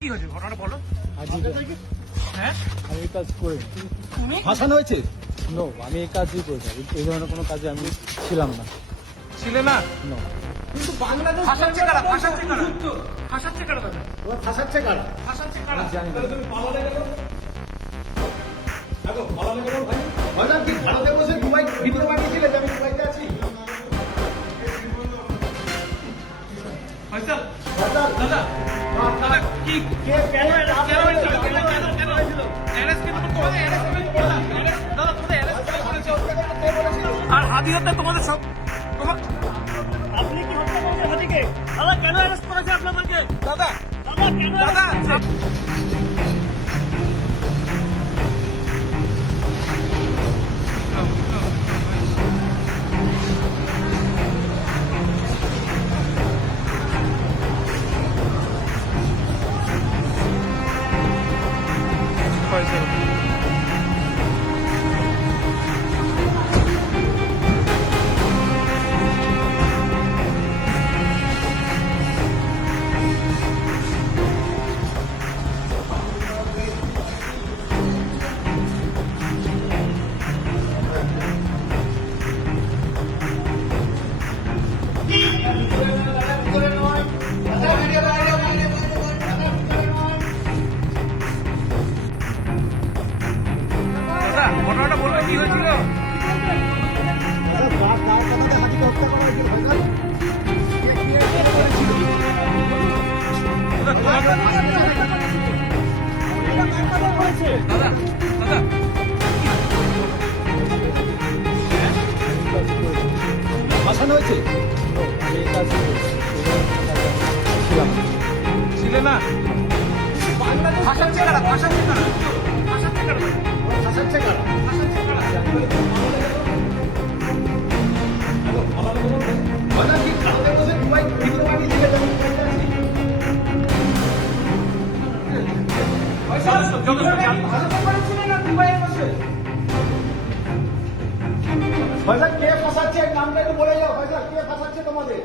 কি হয়েছে ঘটনাটা বলো। হ্যাঁ আমি এই কাজ করি তুমি ফাঁসানো হয়েছে? নো, আমি এই কাজই করি না। এই ধরনের কোনো কাজে আমি ছিলাম না। ছিলে না নো, কিন্তু বাংলাদেশ ফাঁসাচ্ছে কারা ফাঁসাচ্ছে কারা ফাঁসাচ্ছে কারা দাদা ওরা ফাঁসাচ্ছে কারা? ফাঁসাচ্ছে কারা জানি না। তুমি পালালে কেন? দেখো পালালে কেন ভাই? ভাইজান কি ভারতে বসে দুবাই ভিডিও বানিয়েছিলে যে আমি দুবাইতে আছি? ফয়সাল ভাইজান দাদা দাদা কি কে কেন এটা কেন হয়েছিল কেন কেন কেন হয়েছিল অ্যারেস্ট কেন তোমাদের অ্যারেস্ট করলাম দাদা তোমাদের অ্যারেস্ট করেছিল আর হাদি হত্যা তোমাদের সব তোমার আপনি কি হত্যা করেছেন হাতিকে? দাদা কেন অ্যারেস্ট করেছে আপনাদেরকে? দাদা দাদা কেন দাদা ফয়সাল দাদা ঘটনাটা বলবে কি হয়েছিল দাদা দাদা দাদা ফাঁসানো হয়েছে? নো, আমি এই কাজ করি ছিলাম না। ছিলে না ফাঁসাচ্ছে কারা ফাঁসাচ্ছে কারা ফাঁসাচ্ছে কারা ওরা ফাঁসাচ্ছে কারা? ফাঁসাচ্ছে কারা দেখো পালালে কেন ভাই? ভাইজান কি ভারতে বসে দুবাই ভিডিও বানিয়েছিলে যে আমি দুবাইতে আছি? ভাইজান কে ফাঁসাচ্ছে নামটা একটু বলে যাও। ভাইজান কে ফাঁসাচ্ছে তোমাদের?